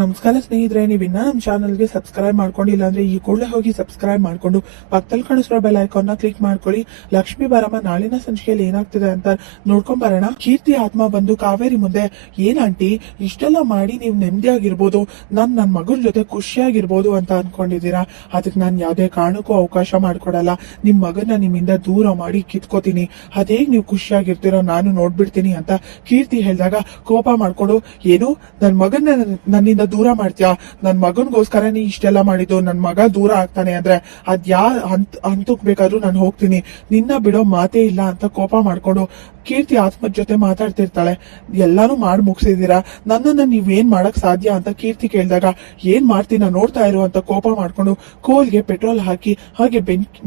ನಮಸ್ಕಾರ ಸ್ನೇಹಿತರೆ, ನೀವಿನ್ನ ನಮ್ಮ ಚಾನಲ್ಗೆ ಸಬ್ಸ್ಕ್ರೈಬ್ ಮಾಡ್ಕೊಂಡಿಲ್ಲ ಅಂದ್ರೆ ಈ ಕೂಡಲೇ ಹೋಗಿ ಸಬ್ಸ್ಕ್ರೈಬ್ ಮಾಡ್ಕೊಂಡು ಪಕ್ಕದಲ್ಲಿ ಕಾಣಿಸ್ರೋ ಬೆಲ್ ಐಕಾನ್ ನ ಕ್ಲಿಕ್ ಮಾಡ್ಕೊಳ್ಳಿ. ಲಕ್ಷ್ಮೀ ಬಾರಮ್ಮ ನಾಳಿನ ಸಂಚಿಕೆಯಲ್ಲಿ ಏನಾಗ್ತಿದೆ ಅಂತ ನೋಡ್ಕೊಂಡ್ ಬರೋಣ. ಕೀರ್ತಿ ಆತ್ಮ ಬಂದು ಕಾವೇರಿ ಮುಂದೆ, ಏನ್ ಆಂಟಿ ಇಷ್ಟೆಲ್ಲ ಮಾಡಿ ನೀವು ನೆಮ್ಮದಿಯಾಗಿರ್ಬೋದು, ನನ್ ಮಗನ ಜೊತೆ ಖುಷಿಯಾಗಿರ್ಬೋದು ಅಂತ ಅನ್ಕೊಂಡಿದೀರಾ? ಅದಕ್ಕೆ ನಾನು ಯಾವ್ದೇ ಕಾರಣಕ್ಕೂ ಅವಕಾಶ ಮಾಡ್ಕೊಡಲ್ಲ. ನಿಮ್ ಮಗನ ನಿಮ್ಮಿಂದ ದೂರ ಮಾಡಿ ಕಿತ್ಕೋತೀನಿ. ಅದೇಗ್ ನೀವು ಖುಷಿಯಾಗಿರ್ತೀರೋ ನಾನು ನೋಡ್ಬಿಡ್ತೀನಿ ಅಂತ ಕೀರ್ತಿ ಹೇಳಿದಾಗ ಕೋಪ ಮಾಡ್ಕೊಂಡು, ಏನು ನನ್ ಮಗನ ನನ್ನಿಂದ ದೂರ ಮಾಡ್ತೀಯಾ? ನನ್ ಮಗನ್ಗೋಸ್ಕರ ನೀ ಇಷ್ಟೆಲ್ಲ ಮಾಡಿದ್ದು, ನನ್ ಮಗ ದೂರ ಆಗ್ತಾನೆ ಅಂದ್ರೆ ಹಂತಕ್ ಬೇಕಾದ್ರೂ ನಾನು ಹೋಗ್ತೀನಿ, ನಿನ್ನ ಬಿಡೋ ಮಾತೇ ಇಲ್ಲ ಅಂತ ಕೋಪ ಮಾಡ್ಕೊಂಡು ಕೀರ್ತಿ ಆತ್ಮದ ಜೊತೆ ಮಾತಾಡ್ತಿರ್ತಾಳೆ. ಎಲ್ಲಾನು ಮಾಡಿ ಮುಗಿಸಿದೀರಾ, ನನ್ನನ್ನ ನೀವೇನ್ ಮಾಡಕ್ ಸಾಧ್ಯ ಅಂತ ಕೀರ್ತಿ ಕೇಳಿದಾಗ, ಏನ್ ಮಾಡ್ತೀನ ನೋಡ್ತಾ ಇರು ಅಂತ ಕೋಪ ಮಾಡ್ಕೊಂಡು ಕೋಲ್ಗೆ ಪೆಟ್ರೋಲ್ ಹಾಕಿ ಹಾಗೆ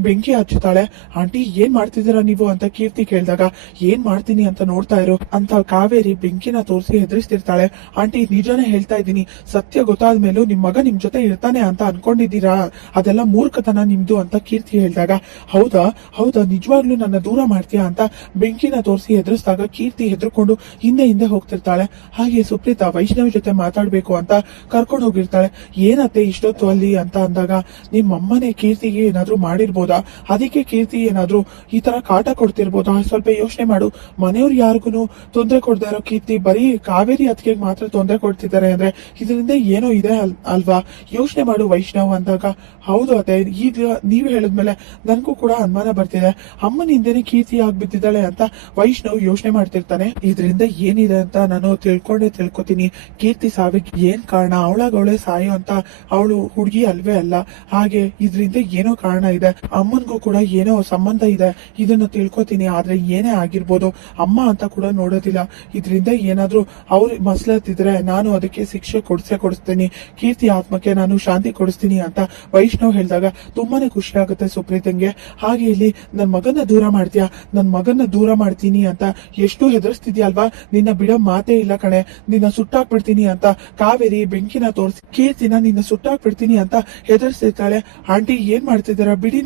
ಬೆಂಕಿ ಹಚ್ಚುತ್ತಾಳೆ. ಆಂಟಿ ಏನ್ ಮಾಡ್ತಿದ್ದೀರಾ ನೀವು ಅಂತ ಕೀರ್ತಿ ಕೇಳಿದಾಗ, ಏನ್ ಮಾಡ್ತೀನಿ ಅಂತ ನೋಡ್ತಾ ಇರು ಅಂತ ಕಾವೇರಿ ಬೆಂಕಿನ ತೋರಿಸಿ ಹೆದರಿಸ್ತಿರ್ತಾಳೆ. ಆಂಟಿ ನಿಜಾನೇ ಹೇಳ್ತಾ ಇದ್ದೀನಿ, ಸತ್ಯ ಗೊತ್ತಾದ ಮೇಲೂ ನಿಮ್ ಮಗ ನಿಮ್ ಜೊತೆ ಇರ್ತಾನೆ ಅಂತ ಅನ್ಕೊಂಡಿದ್ದೀರಾ? ಅದೆಲ್ಲ ಮೂರ್ಖತನ ನಿಮ್ದು ಅಂತ ಕೀರ್ತಿ ಹೇಳಿದಾಗ, ಹೌದಾ ಹೌದಾ ನಿಜವಾಗ್ಲೂ ನನ್ನ ದೂರ ಮಾಡ್ತೀಯಾ ಅಂತ ಬೆಂಕಿನ ತೋರಿಸಿ ಎದುರಿಸಿದಾಗ ಕೀರ್ತಿ ಹೆದರ್ಕೊಂಡು ಹಿಂದೆ ಹೋಗ್ತಿರ್ತಾಳೆ. ಹಾಗೆ ಸುಪ್ರೀತಾ ವೈಷ್ಣವಿ ಜೊತೆ ಮಾತಾಡ್ಬೇಕು ಅಂತ ಕರ್ಕೊಂಡು ಹೋಗಿರ್ತಾಳೆ. ಏನತ್ತೆ ಇಷ್ಟೊತ್ತು ಅಲ್ಲಿ ಅಂತ ಅಂದಾಗ, ನಿಮ್ಮಮ್ಮನೇ ಕೀರ್ತಿಗೆ ಏನಾದ್ರು ಮಾಡಿರ್ಬೋದಾ? ಅದಕ್ಕೆ ಕೀರ್ತಿ ಏನಾದ್ರು ಈ ತರ ಕಾಟ ಕೊಡ್ತಿರ್ಬೋದಾ? ಸ್ವಲ್ಪ ಯೋಚನೆ ಮಾಡು. ಮನೆಯವ್ರು ಯಾರಿಗೂ ತೊಂದರೆ ಕೊಡದೇ ಇರೋ ಕೀರ್ತಿ ಬರೀ ಕಾವೇರಿ ಅತ್ತಿಗೆ ಮಾತ್ರ ತೊಂದರೆ ಕೊಡ್ತಿದ್ದಾರೆ ಅಂದ್ರೆ ಇದರಿಂದ ಏನೋ ಇದೆ ಅಲ್ವಾ? ಯೋಚನೆ ಮಾಡು ವೈಷ್ಣವ್ ಅಂದಾಗ, ಹೌದು ಅತ್ತೆ, ಈಗ ನೀವ್ ಹೇಳಿದ್ಮೇಲೆ ನನ್ಗೂ ಕೂಡ ಅನುಮಾನ ಬರ್ತಿದೆ. ಅಮ್ಮನ ಹಿಂದೆನೆ ಕೀರ್ತಿ ಆಗ್ಬಿಟ್ಟಿದ್ದಾಳೆ ಅಂತ ವೈಷ್ಣವ್ ಯೋಚನೆ ಮಾಡ್ತಿರ್ತಾನೆ. ಇದರಿಂದ ಏನಿದೆ ಅಂತ ನಾನು ತಿಳ್ಕೊತೀನಿ. ಕೀರ್ತಿ ಸಾವಿಗೆ ಏನ್ ಕಾರಣ? ಅವಳೇ ಸಾಯೋ ಅಂತ ಅವಳು ಹುಡುಗಿ ಅಲ್ವೇ ಅಲ್ಲ. ಹಾಗೆ ಇದರಿಂದ ಏನೋ ಕಾರಣ ಇದೆ, ಅಮ್ಮನ್ಗೂ ಕೂಡ ಏನೋ ಸಂಬಂಧ ಇದೆ, ಇದನ್ನ ತಿಳ್ಕೊತೀನಿ. ಆದ್ರೆ ಏನೇ ಆಗಿರ್ಬೋದು, ಅಮ್ಮ ಅಂತ ಕೂಡ ನೋಡೋದಿಲ್ಲ. ಇದರಿಂದ ಏನಾದ್ರೂ ಅವ್ರು ಮಸ್ಲತ್ತಿದ್ರೆ ನಾನು ಅದಕ್ಕೆ ಶಿಕ್ಷೆ ಕೊಡಿಸ್ತೀನಿ. ಕೀರ್ತಿ ಆತ್ಮಕ್ಕೆ ನಾನು ಶಾಂತಿ ಕೊಡಿಸ್ತೀನಿ ಅಂತ ವೈಷ್ಣವ್ ಹೇಳಿದಾಗ ತುಂಬಾನೇ ಖುಷಿ ಆಗುತ್ತೆ ಸುಪ್ರೀತಂಗೆ. ಹಾಗೆ ಇಲ್ಲಿ ನನ್ ಮಗನ ದೂರ ಮಾಡ್ತೀಯಾ, ನನ್ ಮಗನ ದೂರ ಮಾಡ್ತೀನಿ ಅಂತ ಎಷ್ಟು ಹೆದರ್ಸ್ತಿದ್ಯಲ್ವಾ? ನಿನ್ನ ಬಿಡೋ ಮಾತೇ ಇಲ್ಲ ಕಣೆ, ನಿನ್ನ ಸುಟ್ಟಾಕ್ಬಿಡ್ತೀನಿ ಅಂತ ಕಾವೇರಿ ಬೆಂಕಿನ ತೋರಿಸಿ ಕೀರ್ತಿನ ನಿನ್ನ ಸುಟ್ಟಾಕ್ಬಿಡ್ತೀನಿ ಅಂತ ಹೆದರ್ಸ್ತಿರ್ತಾಳೆ. ಆಂಟಿ ಏನ್ ಮಾಡ್ತಿದ್ದೀರಾ? ಬಿಡಿ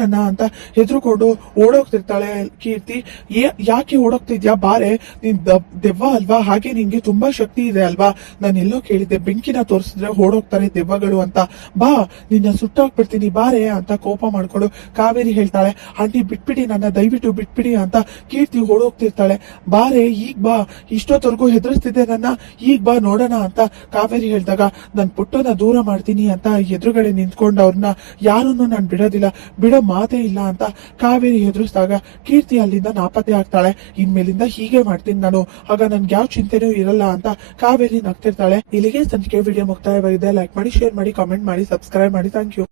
ನನ್ನ ಅಂತ ಹೆದರ್ಕೊಂಡು ಓಡೋಗ್ತಿರ್ತಾಳೆ ಕೀರ್ತಿ. ಯಾಕೆ ಓಡೋಗ್ತಿದ್ಯಾ? ಬಾರೆ, ನೀನ್ ದೆವ್ವ ಅಲ್ವಾ? ಹಾಗೆ ನಿನ್ಗೆ ತುಂಬಾ ಶಕ್ತಿ ಇದೆ ಅಲ್ವಾ? ನಾನು ಎಲ್ಲೋ ಕೇಳಿದ್ದೆ, ಬೆಂಕಿನ ತೋರಿಸಿದ್ರೆ ಓಡೋಗ್ತಾರೆ ದೆವ್ವಗಳು ಅಂತ. ಬಾ, ನಿನ್ನ ಸುಟ್ಟಾಕ್ಬಿಡ್ತೀನಿ ಬಾರೆ ಅಂತ ಕೋಪ ಮಾಡ್ಕೊಂಡು ಕಾವೇರಿ ಹೇಳ್ತಾಳೆ. ಆಂಟಿ ಬಿಟ್ಬಿಡಿ ನನ್ನ, ದಯವಿಟ್ಟು ಬಿಟ್ಬಿಡಿ ಅಂತ ಕೀರ್ತಿ ಓಡೋಗ್ತಿರ್ತಾಳೆ. ಬಾರೆ ಈಗ ಬಾ, ಇಷ್ಟೊತ್ತವರೆಗೂ ಹೆದರ್ಸ್ತಿದ್ದೆ ನನ್ನ, ಈಗ ಬಾ ನೋಡೋಣ ಅಂತ ಕಾವೇರಿ ಹೇಳಿದಾಗ, ನನ್ ಪುಟ್ಟನ ದೂರ ಮಾಡ್ತೀನಿ ಅಂತ ಎದುರುಗಡೆ ನಿಂತ್ಕೊಂಡು ಅವ್ರನ್ನ ಯಾರನ್ನು ನಾನು ಬಿಡೋ ಮಾತೇ ಇಲ್ಲ ಅಂತ ಕಾವೇರಿ ಹೆದರ್ಸಿದಾಗ ಕೀರ್ತಿ ಅಲ್ಲಿಂದ ನಾಪತ್ತೆ ಆಗ್ತಾಳೆ. ಇನ್ಮೇಲಿಂದ ಹೀಗೆ ಮಾಡ್ತೀನಿ ನಾನು, ಆಗ ನನ್ಗೆ ಯಾವ ಚಿಂತೆನೂ ಇರಲ್ಲ ಅಂತ ಕಾವೇರಿ ನಗ್ತಿರ್ತಾಳೆ. ಇಲ್ಲಿಗೆ ಸಂಚಿಕೆ ವಿಡಿಯೋ ಮುಕ್ತಾಯವಾಗಿದೆ. ಲೈಕ್ ಮಾಡಿ, ಶೇರ್ ಮಾಡಿ, ಕಾಮೆಂಟ್ ಮಾಡಿ, ಸಬ್ಸ್ಕ್ರೈಬ್ ಮಾಡಿ. Thank you.